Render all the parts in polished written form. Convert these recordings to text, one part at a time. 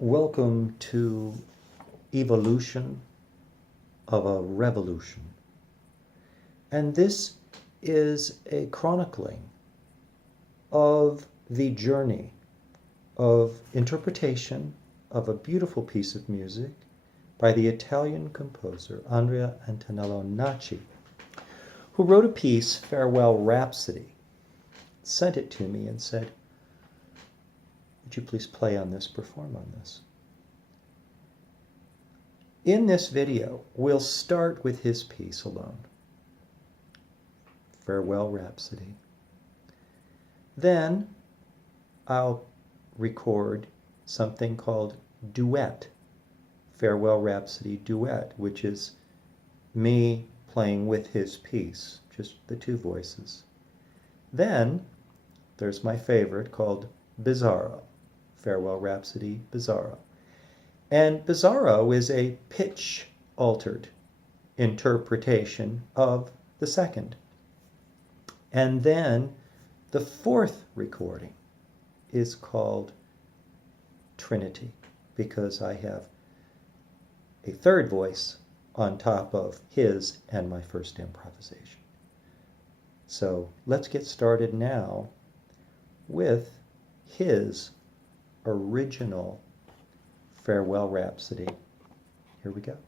Welcome to Evolution of a Revolution. And this is a chronicling of the journey of interpretation of a beautiful piece of music by the Italian composer Andrea Antonello Nacci, who wrote a piece, Farewell Rhapsody, sent it to me and said, would you please play on this, perform on this? In this video, we'll start with his piece alone, Farewell Rhapsody. Then I'll record something called Duet, Farewell Rhapsody Duet, which is me playing with his piece, just the two voices. Then there's my favorite called Bizarro, Farewell Rhapsody Bizarro. And Bizarro is a pitch-altered interpretation of the second. And then the fourth recording is called Trinity, because I have a third voice on top of his and my first improvisation. So let's get started now with his original Farewell Rhapsody. Here we go.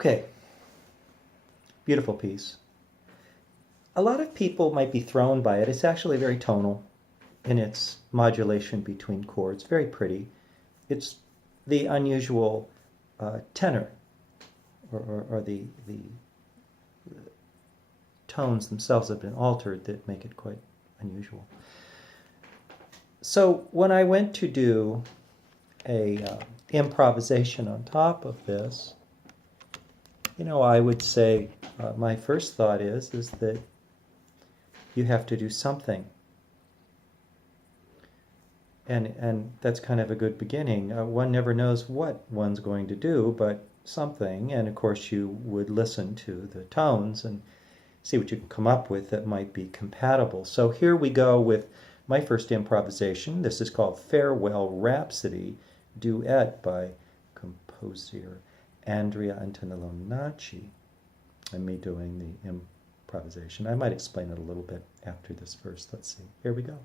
Okay, beautiful piece. A lot of people might be thrown by it. It's actually very tonal in its modulation between chords, very pretty. It's the unusual tenor, or the tones themselves have been altered that make it quite unusual. So when I went to do a improvisation on top of this, I would say my first thought is that you have to do something. And that's kind of a good beginning. One never knows what one's going to do, but something. And of course you would listen to the tones and see what you can come up with that might be compatible. So here we go with my first improvisation. This is called Farewell Rhapsody, Duet by composer Andrea Antonello Nacci, and me doing the improvisation. I might explain it a little bit after this verse. Let's see. Here we go.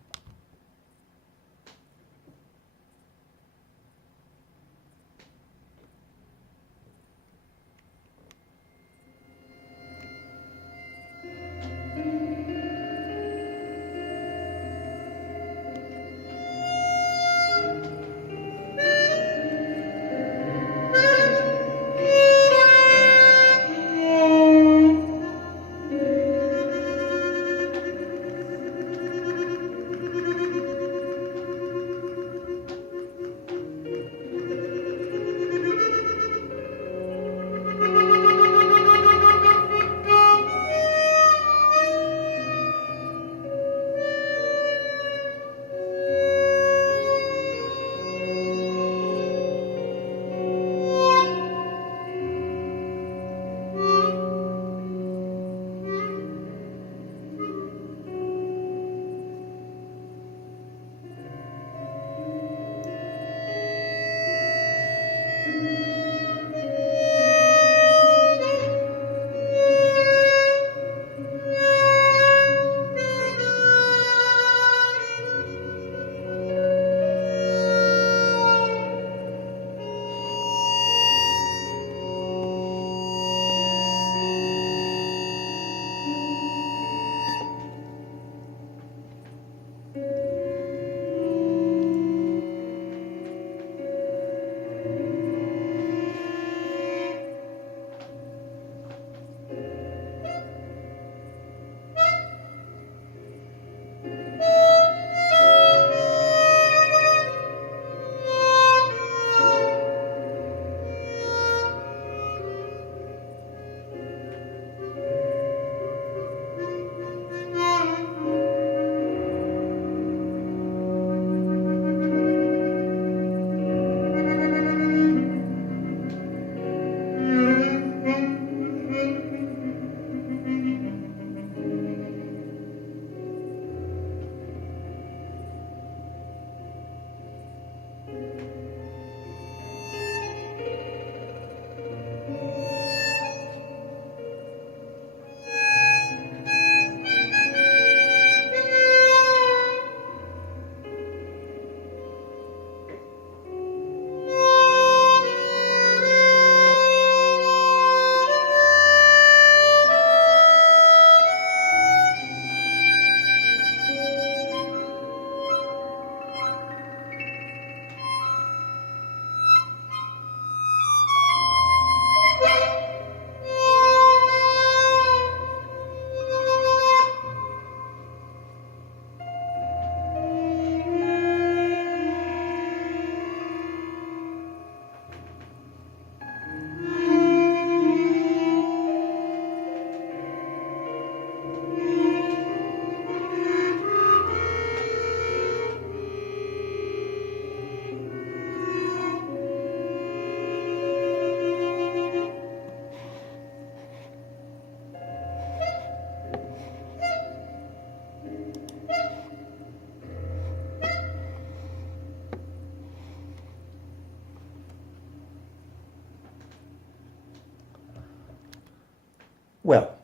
Well,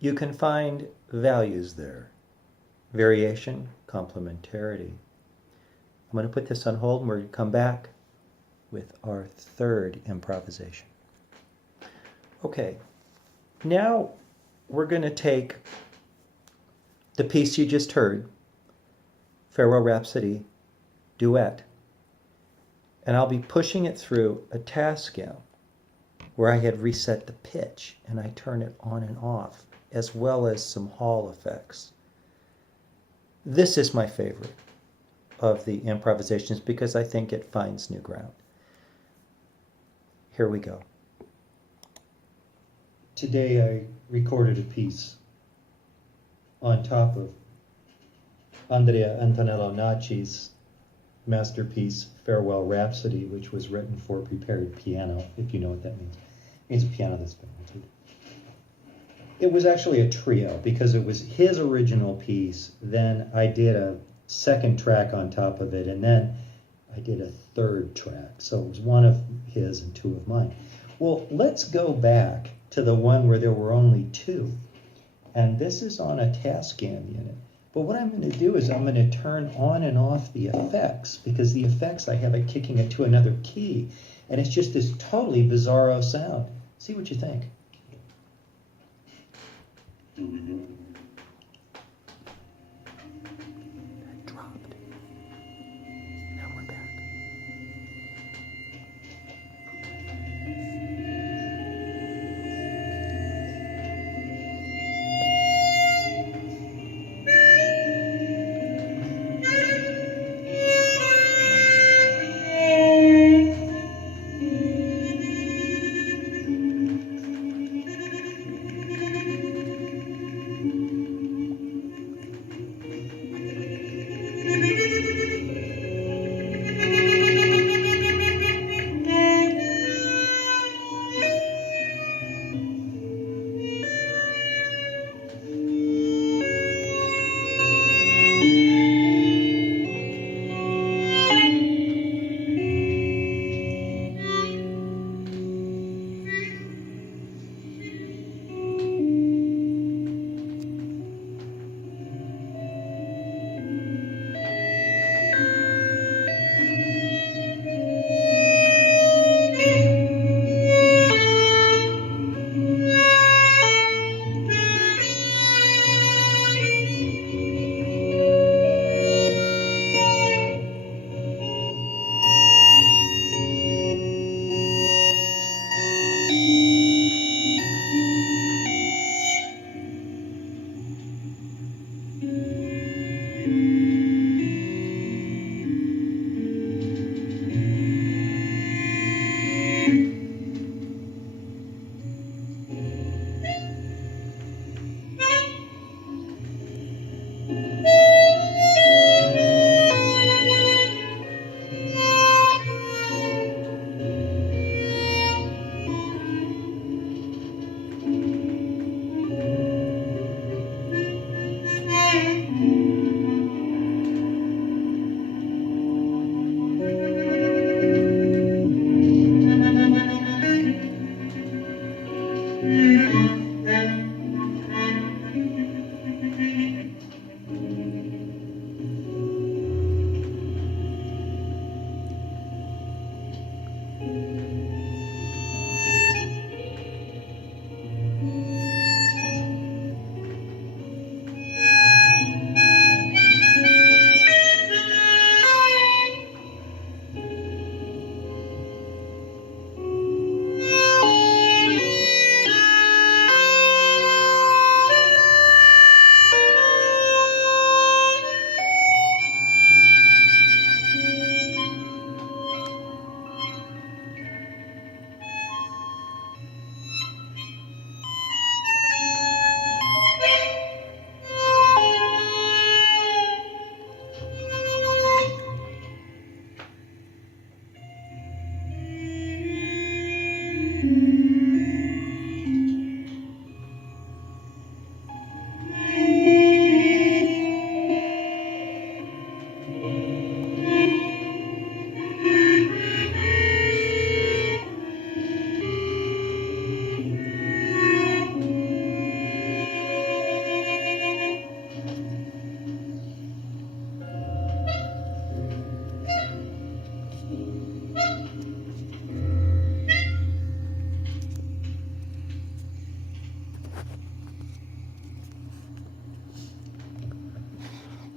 you can find values there. Variation, complementarity. I'm going to put this on hold and we're going to come back with our third improvisation. Okay, now we're going to take the piece you just heard, Farewell Rhapsody, Duet, and I'll be pushing it through a task scale where I had reset the pitch and I turn it on and off, as well as some hall effects. This is my favorite of the improvisations because I think it finds new ground. Here we go. Today I recorded a piece on top of Andrea Antonello Nacci's masterpiece, Farewell Rhapsody, which was written for prepared piano, if you know what that means. It means a piano that's been altered. It was actually a trio because it was his original piece, then I did a second track on top of it, and then I did a third track. So it was one of his and two of mine. Well, let's go back to the one where there were only two. And this is on a Tascam unit. But what I'm going to do is I'm going to turn on and off the effects, because the effects, I have it kicking it to another key. And it's just this totally bizarro sound. See what you think. That dropped. Now we're back.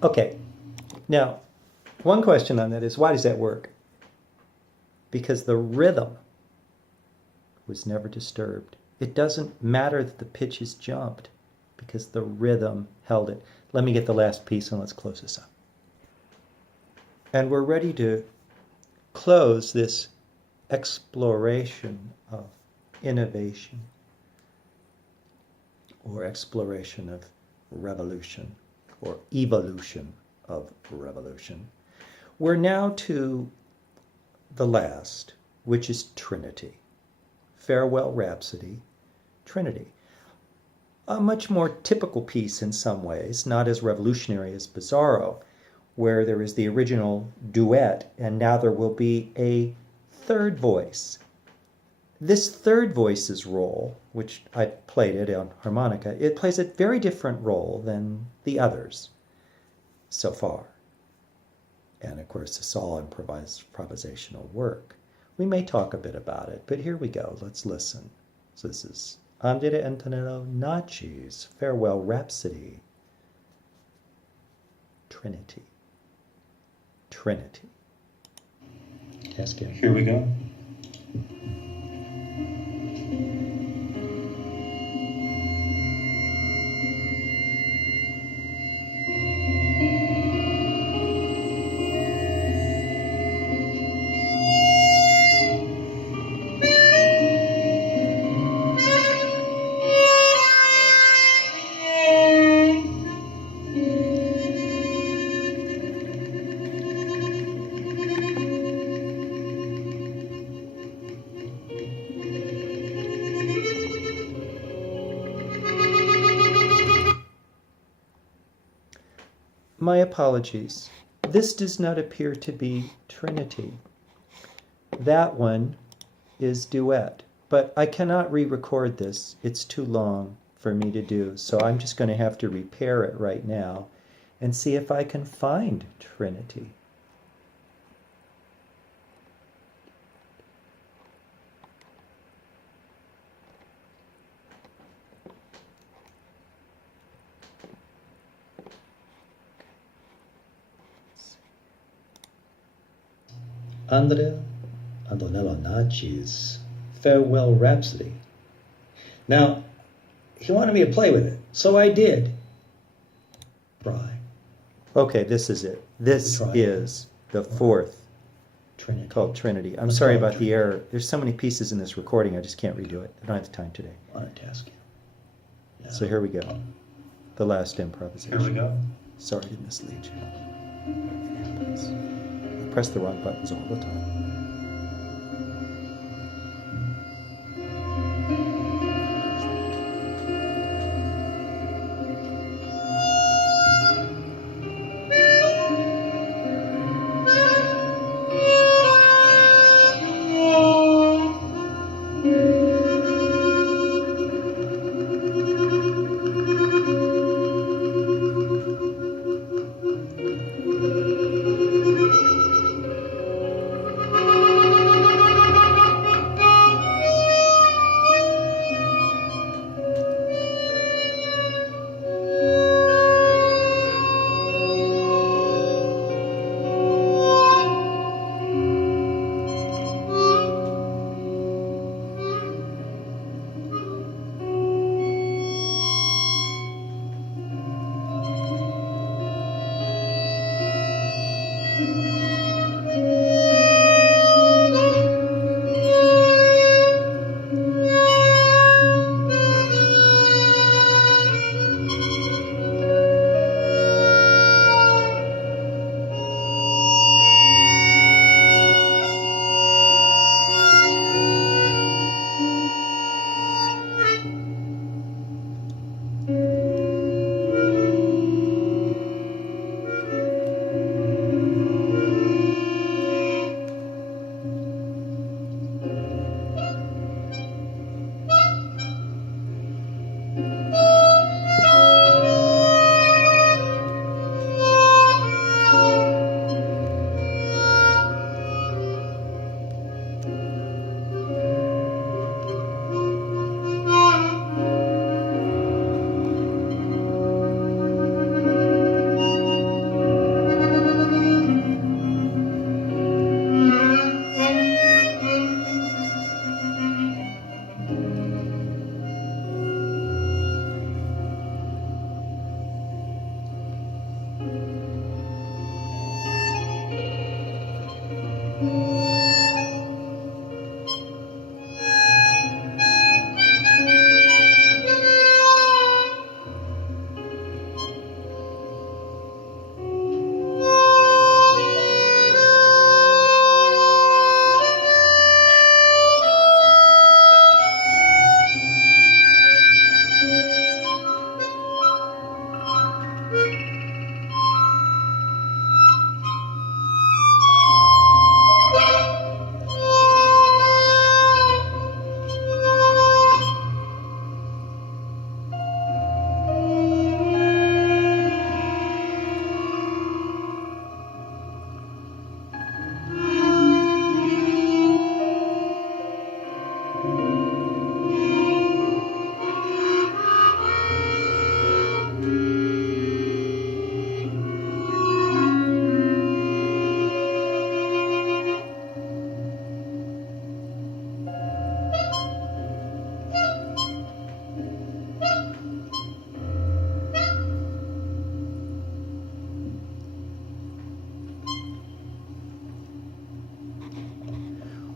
Okay, now, one question on that is, why does that work? Because the rhythm was never disturbed. It doesn't matter that the pitch is jumped, because the rhythm held it. Let me get the last piece and let's close this up. And we're ready to close this exploration of innovation, or exploration of revolution, or evolution of revolution. We're now to the last, which is Trinity. Farewell Rhapsody, Trinity. A much more typical piece in some ways, not as revolutionary as Bizarro, where there is the original duet, and now there will be a third voice. This third voice's role, which I played it on harmonica, it plays a very different role than the others so far. And of course, it's all improvisational work. We may talk a bit about it, but here we go. Let's listen. So this is Andrea Antonello Nacci's Farewell Rhapsody, Trinity. Trinity. Ask him. Here we go. My apologies. This does not appear to be Trinity. That one is Duet, but I cannot re-record this. It's too long for me to do, so I'm just going to have to repair it right now and see if I can find Trinity. Andrea Antonello Nacci's Farewell Rhapsody. Now, he wanted me to play with it, so I did. Try. Okay, this is it. This is the fourth, Trinity. called Trinity. I'm sorry about the error. There's so many pieces in this recording, I just can't redo it. I don't have the time today. On a task. Yeah. So here we go. The last improvisation. Here we go. Sorry to mislead you. It happens. I press the wrong buttons all the time.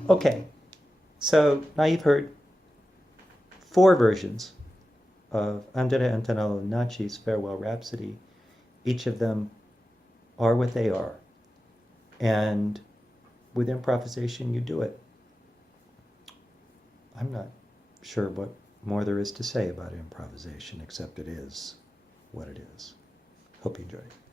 Okay, so now you've heard 4 versions of Andrea Antonello Nacci's Farewell Rhapsody. Each of them are what they are. And with improvisation, you do it. I'm not sure what more there is to say about improvisation, except it is what it is. Hope you enjoyed it.